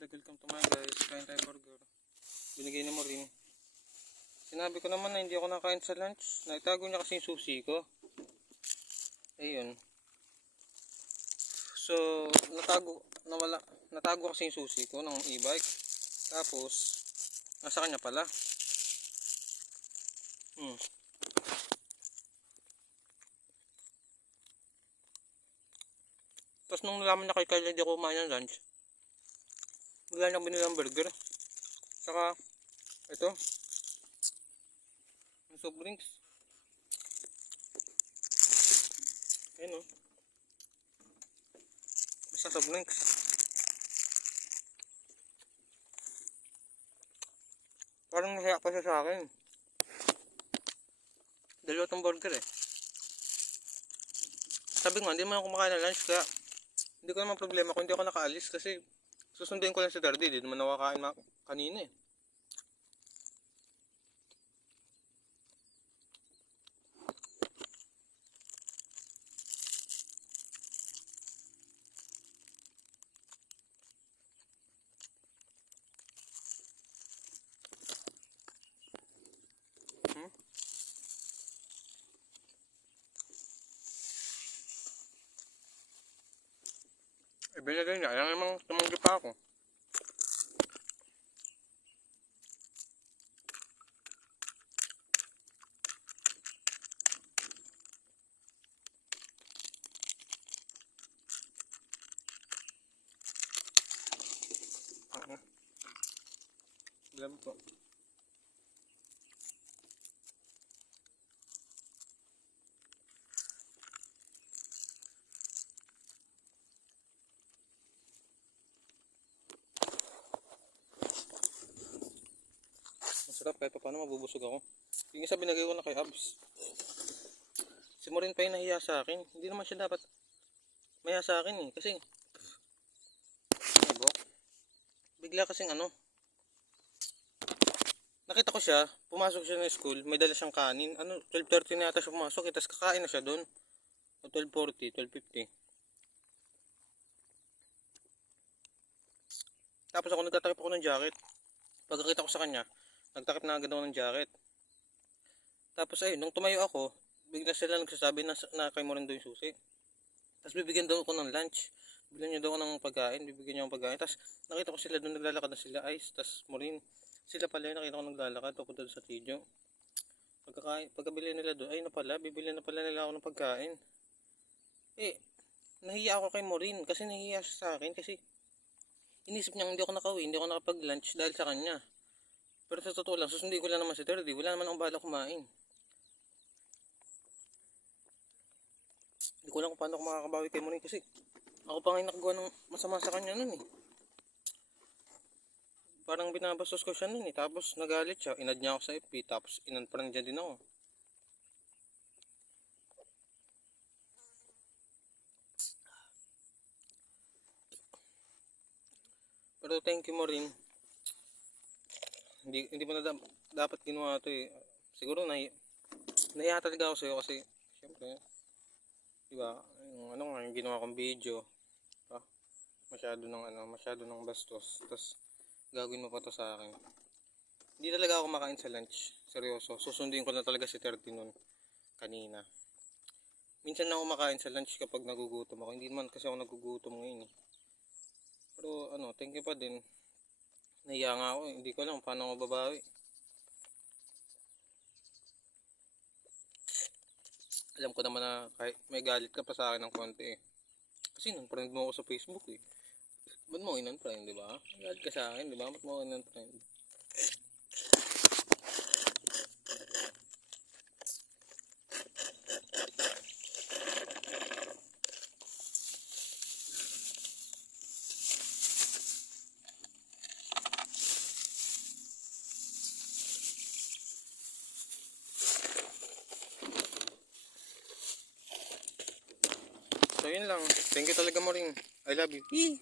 Welcome to my guys, kain tayo burger. Binigay ni mo rin. Sinabi ko naman na hindi ako nakain sa lunch. Naitago niya kasi yung susi ko. Ayun. So, natago kasi yung susi ko ng e-bike. Tapos, nasa kanya pala. Tapos nung nalaman na kay Kyle hindi ako kumain ng lunch, bigla niyang binili ang burger. Saka, ito, yung soft drinks. Ayun o. Basta soft drinks. Parang nahiya pa siya sa akin. Dalawa tong burger eh. Sabi nga, hindi naman ako kumakain ng lunch, kaya hindi ko naman problema kung hindi ako nakaalis kasi susundin ko lang si Dardy. Hindi naman nakakain kanina eh. Binigay niya, ayan namang tumanggi pa ako. Alam po. Masarap kahit pa paano mabubusog ako. Yung isa binagay ko na kay Abs. Si Morin pa yung nahiya sa akin. Hindi naman siya dapat mahiya sa akin eh. Kasi bigla kasing nakita ko siya, pumasok siya ng school, may dala siyang kanin. 12:30 na yata siya pumasok, tapos kakain na siya doon. O 12:40, 12:50. Tapos ako nagtatakip ako ng jacket. Pagkakita ko sa kanya, nagtakip na agad ako ng jacket. Tapos ayun, nung tumayo ako, bigla sila nagsasabi na kay Morin daw yung susi. Tapos bibigyan daw ako ng lunch. Bibigyan niya daw ako ng pagkain, bibigyan niya ako ng pagkain. Tapos nakita ko sila doon naglalakad na sila, Ice, tapos Morin. Sila pala yung nakita ko naglalakad ako doon sa Tidjo. Pagkabili nila doon, ay na pala, bibili na pala nila ako ng pagkain. Nahiya ako kay Morin kasi nahiya siya sa akin kasi inisip niya hindi ako nakauwi, hindi ako nakapag-lunch dahil sa kanya. Pero sa totoo lang, susundin ko lang naman si Terdy, wala naman akong bala kumain. Hindi ko lang kung paano ako makakabawi kay Morin kasi ako pa ngayon nakagawa ng masama sa kanya nun eh. Parang binabastos ko siya nun eh. Tapos nagalit siya. Inad niya ako sa FB. Tapos inunfriend niya din ako. Pero thank you Morin. Hindi mo na dapat ginawa ito eh. Siguro nahiya talaga ako sa'yo kasi syempre, diba, yung ginawa kong video. Masyado ng bastos. Tapos gagawin mo pa to sa akin. Hindi talaga ako makain sa lunch. Seryoso. Susundin ko na talaga si 30 nun kanina. Minsan na ako makain sa lunch kapag nagugutom ako. Hindi naman kasi ako nagugutom ngayon eh. Pero thank you pa din. Nahiya nga ako eh. Hindi ko alam paano ako babawi. Alam ko naman na kahit may galit ka pa sa akin ng konti eh. Kasi nang-friend mo ako sa Facebook eh. Ba't mo in-unfriend, di ba? Galit ka sa akin, di ba? Ba't mo in-unfriend? So yun lang. Thank you talaga Morin. I love you.